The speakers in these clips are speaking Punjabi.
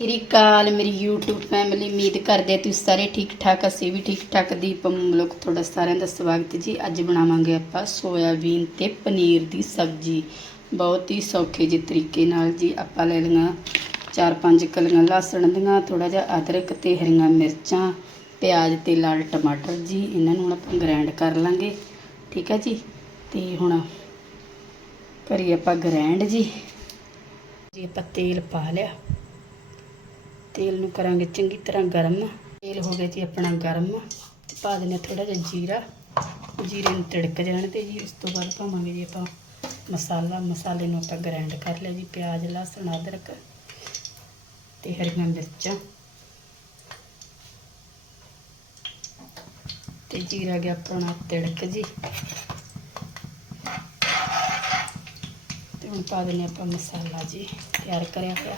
ਸ੍ਰੀ ਅਕਾਲ, ਮੇਰੀ YouTube ਫੈਮਿਲੀ ਉਮੀਦ ਕਰਦੇ ਤੁਸੀਂ ਸਾਰੇ ਠੀਕ ਠਾਕ, ਅਸੀਂ ਵੀ ਠੀਕ ਠਾਕ। ਦੀਪ ਮਲਕ ਤੁਹਾਡਾ ਸਾਰਿਆਂ ਦਾ ਸਵਾਗਤ ਹੈ ਜੀ। ਅੱਜ ਬਣਾਵਾਂਗੇ ਆਪਾਂ ਸੋਇਆਬੀਨ ਤੇ ਪਨੀਰ ਦੀ ਸਬਜ਼ੀ। ਬਹੁਤ ਹੀ ਸੌਖੇ ਜਿਹੇ ਤਰੀਕੇ ਨਾਲ ਜੀ ਆਪਾਂ ਲੈ ਲਈਆਂ ਚਾਰ ਪੰਜ ਕਲੀਆਂ ਲਸਣ ਦੀਆਂ ਥੋੜਾ ਜਿਹਾ ਅਦਰਕ ਤੇ ਹਰੀਆਂ ਮਿਰਚਾਂ, ਪਿਆਜ਼ ਤੇ ਲਾਲ ਟਮਾਟਰ ਜੀ। ਇਹਨਾਂ ਨੂੰ ਹੁਣ ਆਪਾਂ ਗ੍ਰਾਈਂਡ ਕਰ ਲਾਂਗੇ। ਠੀਕ ਹੈ ਜੀ? ਤੇ ਹੁਣ ਕਰੀਏ ਆਪਾਂ ਗ੍ਰਾਈਂਡ ਜੀ। ਜੀ ਆਪਾਂ ਤੇਲ ਪਾ ਲਿਆ। ਤੇਲ ਨੂੰ ਕਰਾਂਗੇ ਚੰਗੀ ਤਰ੍ਹਾਂ ਗਰਮ। ਤੇਲ ਹੋ ਗਿਆ ਜੀ ਆਪਣਾ ਗਰਮ। ਤੇ ਪਾ ਦਿੰਦੇ ਥੋੜਾ ਜਿਹਾ ਜੀਰਾ। ਜੀਰੇ ਨੂੰ ਤੜਕ ਜਾਣ ਤੇ ਜੀ ਉਸ ਤੋਂ ਬਾਅਦ ਪਾਵਾਂਗੇ ਜੀ ਆਪਾਂ ਮਸਾਲਾ। ਮਸਾਲੇ ਨੂੰ ਆਪਾਂ ਗ੍ਰਾਈਂਡ ਕਰ ਲਿਆ ਜੀ, ਪਿਆਜ਼, ਲਸਣ, ਅਦਰਕ ਤੇ ਹਰੀਆਂ ਮਿਰਚਾਂ। ਤੇ ਜੀਰਾ ਗਿਆ ਆਪਣਾ ਤੜਕ ਜੀ। ਤੇ ਹੁਣ ਪਾ ਦਿੰਦੇ ਆਪਾਂ ਮਸਾਲਾ ਜੀ, ਤਿਆਰ ਕਰਿਆ ਹੋਇਆ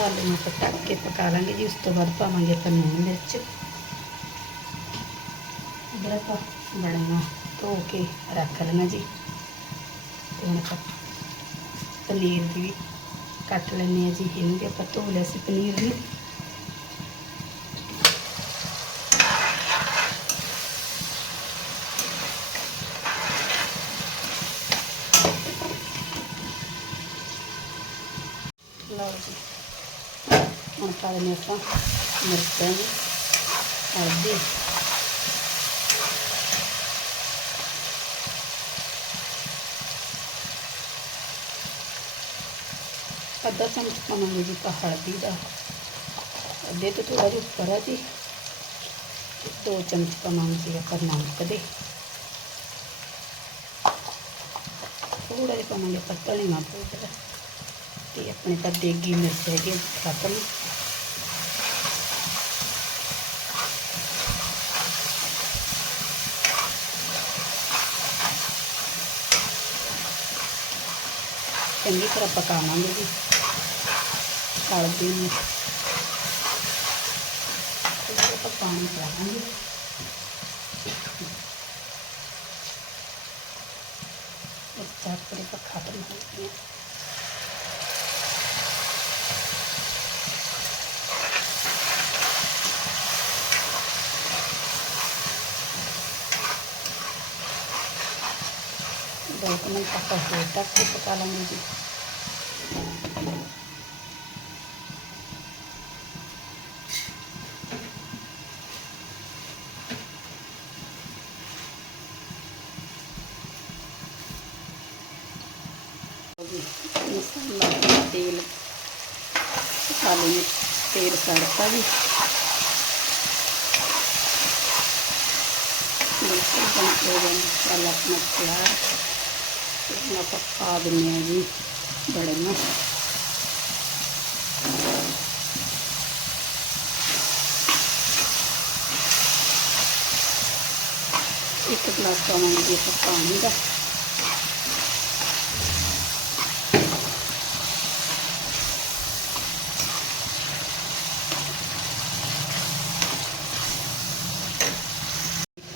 ਮਸਾਲੇ ਨੂੰ ਆਪਾਂ ਢੱਕ ਕੇ ਪਕਾ ਲਾਂਗੇ ਜੀ, ਉਸ ਤੋਂ ਬਾਅਦ ਪਾਵਾਂਗੇ ਆਪਾਂ ਲੂਣ ਮਿਰਚ। ਇਧਰ ਆਪਾਂ ਬੜੀਆਂ ਧੋ ਕੇ ਰੱਖ ਲੈਣਾ ਜੀ। ਤੇ ਹੁਣ ਆਪਾਂ ਪਨੀਰ ਦੀ ਵੀ ਕੱਟ ਲੈਣੇ ਆ ਜੀ, ਇਹਨੂੰ ਵੀ ਆਪਾਂ ਧੋ ਲਿਆ ਸੀ ਪਨੀਰ ਨੂੰ ਲਓ ਜੀ ਹੁਣ ਪਾ ਦਿੰਦੇ ਆਪਾਂ, ਮਿਰਚਾਂ ਜੀ ਹਲਦੀ। ਅੱਧਾ ਚਮਚ ਪਾਵਾਂਗੇ ਜੀ ਆਪਾਂ ਹਲਦੀ ਦਾ। ਅੱਧੇ ਤੋਂ ਥੋੜਾ ਜਿਹਾ ਉੱਪਰ ਹੈ ਜੀ। ਦੋ ਚਮਚ ਪਾਵਾਂਗੇ ਜੀ ਆਪਾਂ ਨਮਕ ਦੇ। ਥੋੜਾ ਜਿਹਾ ਪਾਵਾਂਗੇ ਆਪਾਂ ਧਨੀਆ ਪਾਊਡਰ। ਤੇ ਆਪਣੇ ਤਾਂ ਦੇਗੀ ਮਿਰਚ ਹੈਗੀ ਖਤਮ। ਚੰਗੀ ਤਰ੍ਹਾਂ ਪਕਾਵਾਂਗੇ ਜੀ। ਹਲਦੀ ਨੂੰ ਥੋੜ੍ਹਾ ਜਿਹਾ ਪਾਣੀ ਪਾਵਾਂਗੇ ਇਹ ਚਾਪੜੇ ਤਾਂ ਖਤਮ ਹੋ ਗਏ। ਦੋ ਕੁ ਮਿੰਟ ਆਪਾਂ ਹੋਰ ਢੱਕ ਕੇ ਪਕਾ ਲਾਂਗੇ ਜੀ ਮਸਾਲਾ ਤੇਲ ਮਸਾਲੇ ਨੂੰ ਤੇਲ ਸੜਤਾ ਜੀ ਬਿਲਕੁਲ ਬਣ ਹੋ ਗਿਆ ਮਸਾਲਾ ਆਪਣਾ ਤਿਆਰ ਹੁਣ ਆਪਾਂ ਪਾ ਦਿੰਦੇ ਆ ਜੀ ਬੜੀਆਂ ਇੱਕ ਗਲਾਸ ਪਾਵਾਂਗੇ ਆਪਾਂ ਪਾਣੀ ਦਾ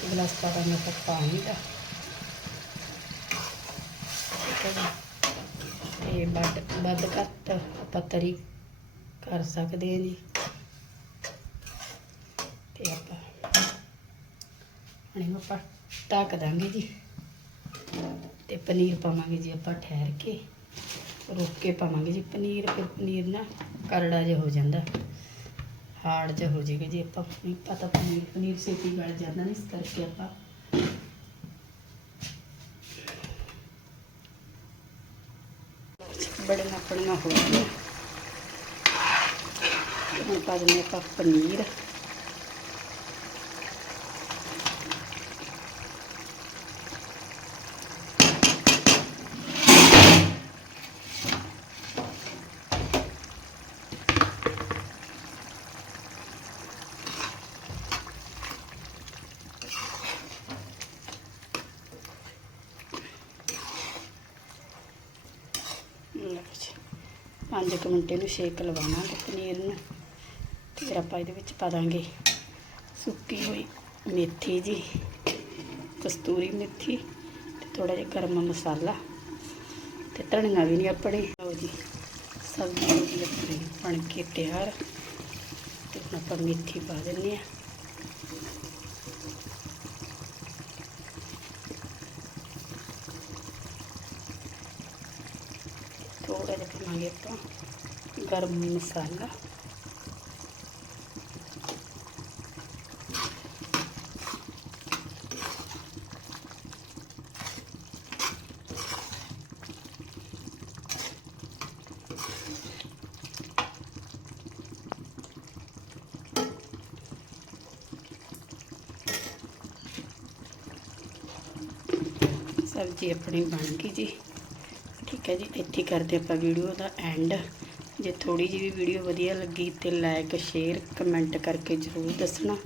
ਗਲਾਸ ਪਾਵਾਂਗੇ ਆਪਾਂ ਪਾਣੀ ਦਾ ਠੀਕ ਹੈ ਜੀ ਇਹ ਵੱਧ ਵੱਧ ਘੱਟ ਆਪਾਂ ਤਰੀ ਕਰ ਸਕਦੇ ਹਾਂ ਜੀ। ਤੇ ਆਪਾਂ ਹੁਣ ਆਪਾਂ ਢੱਕ ਦਾਂਗੇ ਜੀ। ਤੇ ਪਨੀਰ ਪਾਵਾਂਗੇ ਜੀ ਆਪਾਂ ਠਹਿਰ ਕੇ। ਰੋਕ ਕੇ ਪਾਵਾਂਗੇ ਜੀ ਪਨੀਰ, ਫਿਰ ਪਨੀਰ ਨਾ ਕਰੜਾ ਜਿਹਾ ਹੋ ਜਾਂਦਾ। ਹਾਰਡ ਜਿਹਾ ਹੋ ਜਾਏਗਾ ਜੀ ਆਪਾਂ। ਨਹੀਂ, ਪਤਾ ਪਨੀਰ ਪਨੀਰ ਛੇਤੀ ਗਲ ਜਾਂਦਾ ਨਾ, ਇਸ ਕਰਕੇ ਆਪਾਂ ਬੜੀਆਂ ਆਪਣੀਆਂ ਹੋ ਗਈਆਂ। ਹੁਣ ਪਾ ਦਿੰਦੇ ਆਪਾਂ ਪਨੀਰ। 5 ਕੁ ਮਿੰਟ ਇਹਨੂੰ ਸ਼ੇਕ ਲਵਾਵਾਂਗੇ ਪਨੀਰ ਨੂੰ। ਤੇ ਫਿਰ ਆਪਾਂ ਇਹਦੇ ਵਿੱਚ ਪਾ ਦਾਂਗੇ ਸੁੱਕੀ ਹੋਈ ਮੇਥੀ ਜੀ, ਕਸਤੂਰੀ ਮੇਥੀ ਤੇ ਥੋੜਾ ਜਿਹਾ ਗਰਮ ਮਸਾਲਾ ਤੇ ਧਨੀਆ ਵੀ ਨਹੀਂ ਆਪਣੇ। ਲਓ ਜੀ ਸਬਜ਼ੀ ਆਪਣੀ ਬਣ ਕੇ ਤਿਆਰ। ਤੇ ਹੁਣ ਆਪਾਂ ਮੇਥੀ ਪਾ ਦਿੰਦੇ ਆ ਥੋੜਾ ਜਿਹਾ ਪਾਵਾਂਗੇ ਆਪਾਂ ਗਰਮ ਮਸਾਲਾ ਸਬਜ਼ੀ ਆਪਣੀ ਬਣ ਗਈ ਜੀ ਠੀਕ ਹੈ ਜੀ, ਇੱਥੇ ਕਰਦੇ ਆਪਾਂ ਵੀਡੀਓ ਦਾ ਐਂਡ ਜੇ ਥੋੜੀ ਜਿਹੀ ਵੀ ਵੀਡੀਓ ਵਧੀਆ ਲੱਗੀ ਤੇ ਲਾਈਕ ਸ਼ੇਅਰ ਕਮੈਂਟ ਕਰਕੇ ਜ਼ਰੂਰ ਦੱਸਣਾ।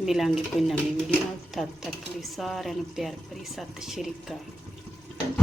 ਮਿਲਾਂਗੇ ਕੋਈ ਨਵੀਂ ਵੀਡੀਓ ਨਾਲ। ਤਦ ਤੱਕ ਲਈ ਸਾਰਿਆਂ ਨੂੰ ਪਿਆਰ ਭਰੀ ਸਤਿ ਸ਼੍ਰੀ ਅਕਾਲ।